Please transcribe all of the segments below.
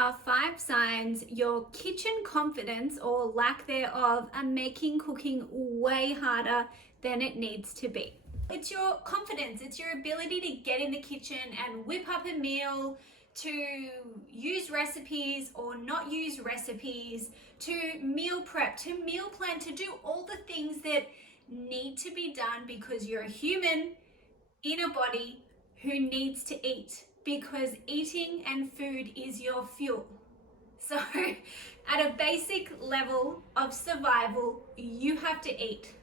are 5 signs your kitchen confidence or lack thereof are making cooking way harder than it needs to be. It's your confidence, it's your ability to get in the kitchen and whip up a meal, to use recipes or not use recipes, to meal prep, to meal plan, to do all the things that need to be done because you're a human in a body who needs to eat, because eating and food is your fuel. So at a basic level of survival, you have to eat.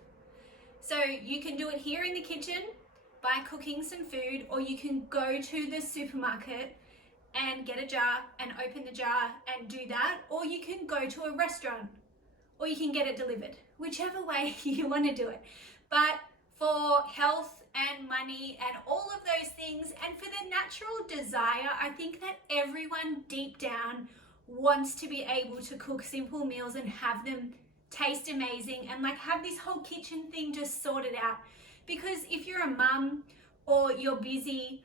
So you can do it here in the kitchen by cooking some food, or you can go to the supermarket and get a jar and open the jar and do that, or you can go to a restaurant, or you can get it delivered, whichever way you want to do it. But for health and money and all of those things, and for the natural desire, I think that everyone deep down wants to be able to cook simple meals and have them taste amazing and like have this whole kitchen thing just sorted out. Because if you're a mum, or you're busy,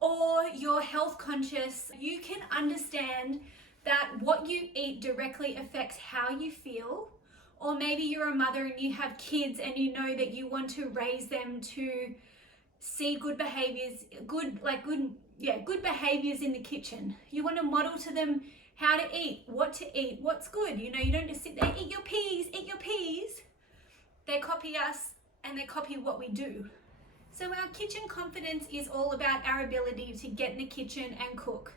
or you're health conscious, you can understand that what you eat directly affects how you feel. Or maybe you're a mother and you have kids and you know that you want to raise them to see good behaviors, good behaviors in the kitchen. You want to model to them how to eat, what's good. You know, you don't just sit there, eat your peas. They copy us and they copy what we do. So our kitchen confidence is all about our ability to get in the kitchen and cook.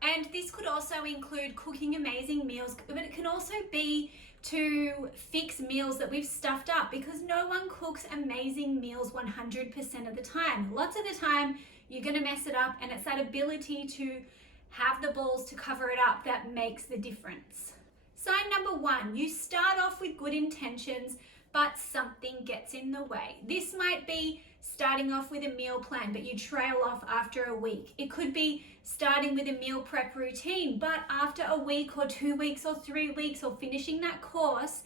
And this could also include cooking amazing meals, but it can also be to fix meals that we've stuffed up, because no one cooks amazing meals 100% of the time. Lots of the time you're going to mess it up, and it's that ability to have the balls to cover it up that makes the difference. Sign number 1, you start off with good intentions, but something gets in the way. This might be starting off with a meal plan, but you trail off after a week. It could be starting with a meal prep routine, but after a week or 2 weeks or 3 weeks or finishing that course,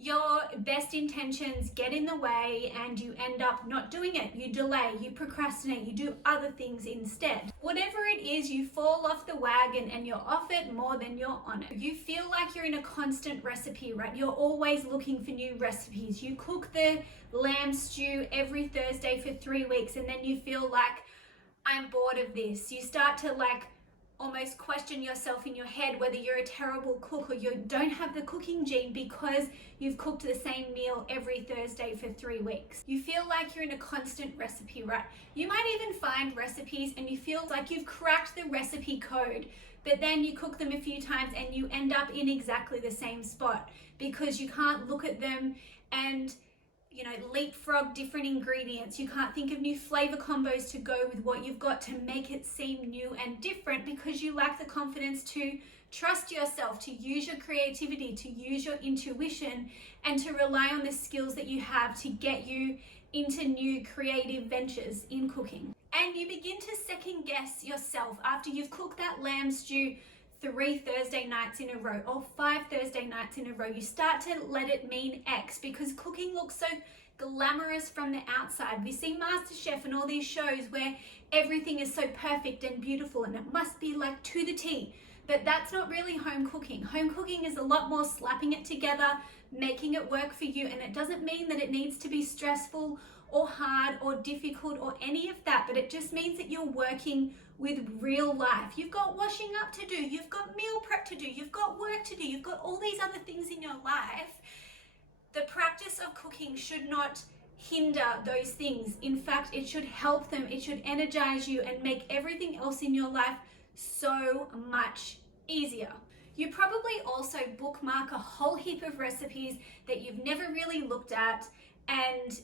your best intentions get in the way and you end up not doing it. You delay, you procrastinate, you do other things instead. Whatever it is, you fall off the wagon and you're off it more than you're on it. You feel like you're in a constant recipe rut. You're always looking for new recipes. You cook the lamb stew every Thursday for 3 weeks and then you feel like, I'm bored of this. You start to almost question yourself in your head whether you're a terrible cook or you don't have the cooking gene because you've cooked the same meal every Thursday for 3 weeks. You feel like you're in a constant recipe rut. You might even find recipes and you feel like you've cracked the recipe code, but then you cook them a few times and you end up in exactly the same spot because you can't look at them and leapfrog different ingredients. You can't think of new flavor combos to go with what you've got to make it seem new and different because you lack the confidence to trust yourself, to use your creativity, to use your intuition, and to rely on the skills that you have to get you into new creative ventures in cooking. And you begin to second guess yourself after you've cooked that lamb stew 3 Thursday nights in a row or 5 Thursday nights in a row. You start to let it mean X because cooking looks so glamorous from the outside. We see MasterChef and all these shows where everything is so perfect and beautiful and it must be like to the T, but that's not really home cooking. Home cooking is a lot more slapping it together, making it work for you, and it doesn't mean that it needs to be stressful or hard or difficult or any of that, but it just means that you're working with real life. You've got washing up to do, you've got meal prep to do, you've got work to do, you've got all these other things in your life. The practice of cooking should not hinder those things. In fact, it should help them. It should energize you and make everything else in your life so much easier. You probably also bookmark a whole heap of recipes that you've never really looked at, and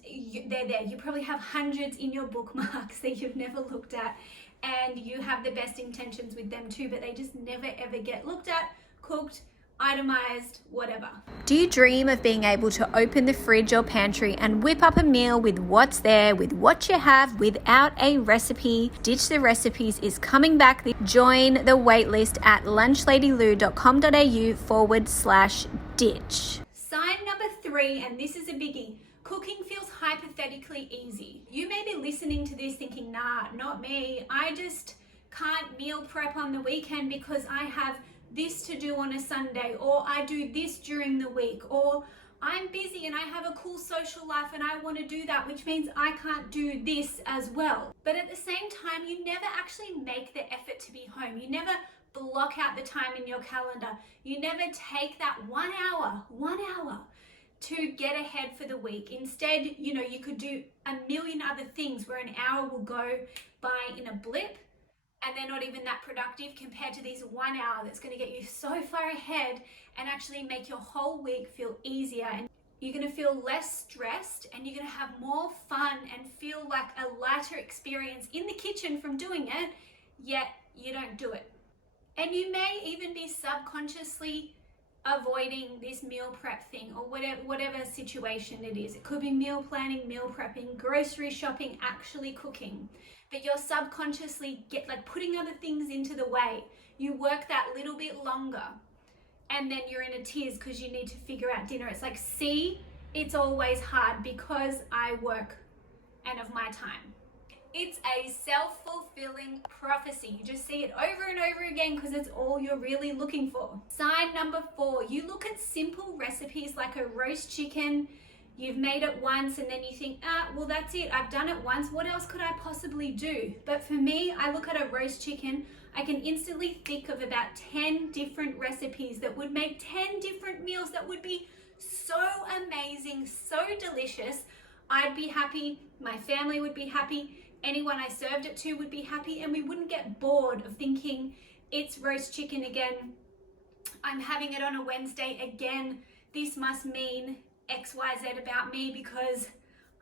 they're there. You probably have hundreds in your bookmarks that you've never looked at, and you have the best intentions with them too, but they just never ever get looked at, cooked, itemized, whatever. Do you dream of being able to open the fridge or pantry and whip up a meal with what's there, with what you have, without a recipe? Ditch the Recipes is coming back. Join the waitlist at lunchladielou.com.au/ditch. Sign number 3, and this is a biggie. Cooking feels hypothetically easy. You may be listening to this thinking, nah, not me. I just can't meal prep on the weekend because I have this to do on a Sunday, or I do this during the week, or I'm busy and I have a cool social life and I want to do that, which means I can't do this as well. But at the same time, you never actually make the effort to be home. You never block out the time in your calendar. You never take that 1 hour to get ahead for the week. Instead, you could do a million other things where an hour will go by in a blip, and they're not even that productive compared to this 1 hour that's going to get you so far ahead and actually make your whole week feel easier. And you're going to feel less stressed, and you're going to have more fun and feel like a lighter experience in the kitchen from doing it, yet you don't do it. And you may even be subconsciously avoiding this meal prep thing, or whatever situation it is. It could be meal planning, meal prepping, grocery shopping, actually cooking. But you're subconsciously putting other things into the way. You work that little bit longer, and then you're in a tears because you need to figure out dinner. It's like, see, it's always hard because I work and of my time. It's a self-fulfilling prophecy. You just see it over and over again because it's all you're really looking for. Sign number 4, you look at simple recipes like a roast chicken. You've made it once and then you think, well, that's it. I've done it once. What else could I possibly do? But for me, I look at a roast chicken. I can instantly think of about 10 different recipes that would make 10 different meals that would be so amazing, so delicious. I'd be happy. My family would be happy. Anyone I served it to would be happy, and we wouldn't get bored of thinking it's roast chicken again. I'm having it on a Wednesday again. This must mean XYZ about me because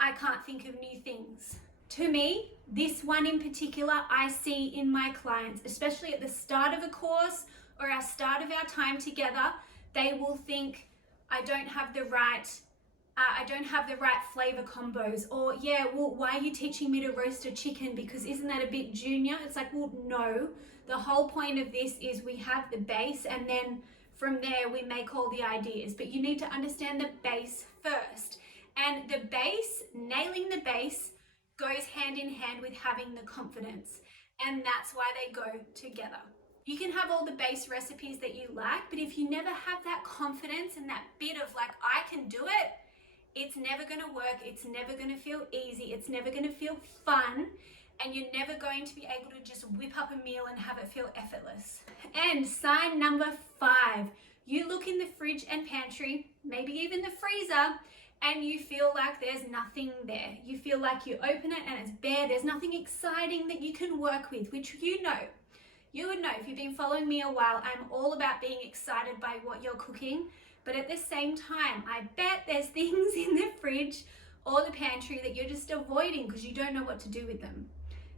I can't think of new things. To me, this one in particular, I see in my clients, especially at the start of a course or our start of our time together, they will think, I don't have the right flavor combos, or why are you teaching me to roast a chicken, because isn't that a bit junior? It's like, well, no, the whole point of this is we have the base, and then from there we make all the ideas, but you need to understand the base first. And the base, nailing the base, goes hand in hand with having the confidence, and that's why they go together. You can have all the base recipes that you like, but if you never have that confidence and that bit of like, I can do it, it's never going to work. It's never going to feel easy. It's never going to feel fun. And you're never going to be able to just whip up a meal and have it feel effortless. And sign number 5, you look in the fridge and pantry, maybe even the freezer, and you feel like there's nothing there. You feel like you open it and it's bare. There's nothing exciting that you can work with, which you know. You would know if you've been following me a while, I'm all about being excited by what you're cooking. But at the same time, I bet there's things in the fridge or the pantry that you're just avoiding because you don't know what to do with them.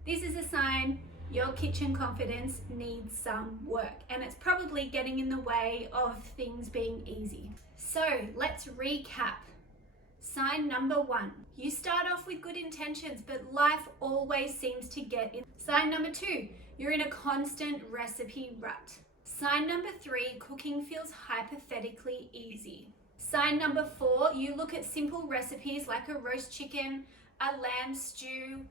This is a sign your kitchen confidence needs some work, and it's probably getting in the way of things being easy. So let's recap. Sign number 1, you start off with good intentions, but life always seems to get in. Sign number 2, you're in a constant recipe rut. Sign number 3, cooking feels hypothetically easy. Sign number 4, you look at simple recipes like a roast chicken, a lamb stew,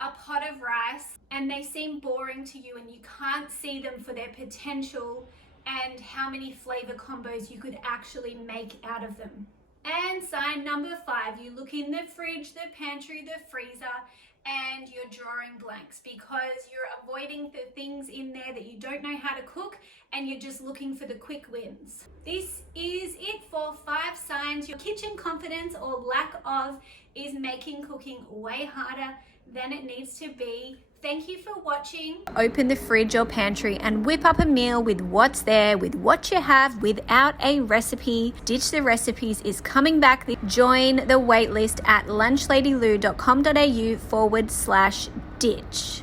a pot of rice, and they seem boring to you and you can't see them for their potential and how many flavor combos you could actually make out of them. And sign number 5, you look in the fridge, the pantry, the freezer, and you're drawing blanks because you're avoiding the things in there that you don't know how to cook, and you're just looking for the quick wins. This is it for 5 signs your kitchen confidence or lack of is making cooking way harder than it needs to be. Thank you for watching. Open the fridge or pantry and whip up a meal with what's there, with what you have, without a recipe. Ditch the Recipes is coming back. Join the waitlist at lunchladielou.com.au/ditch.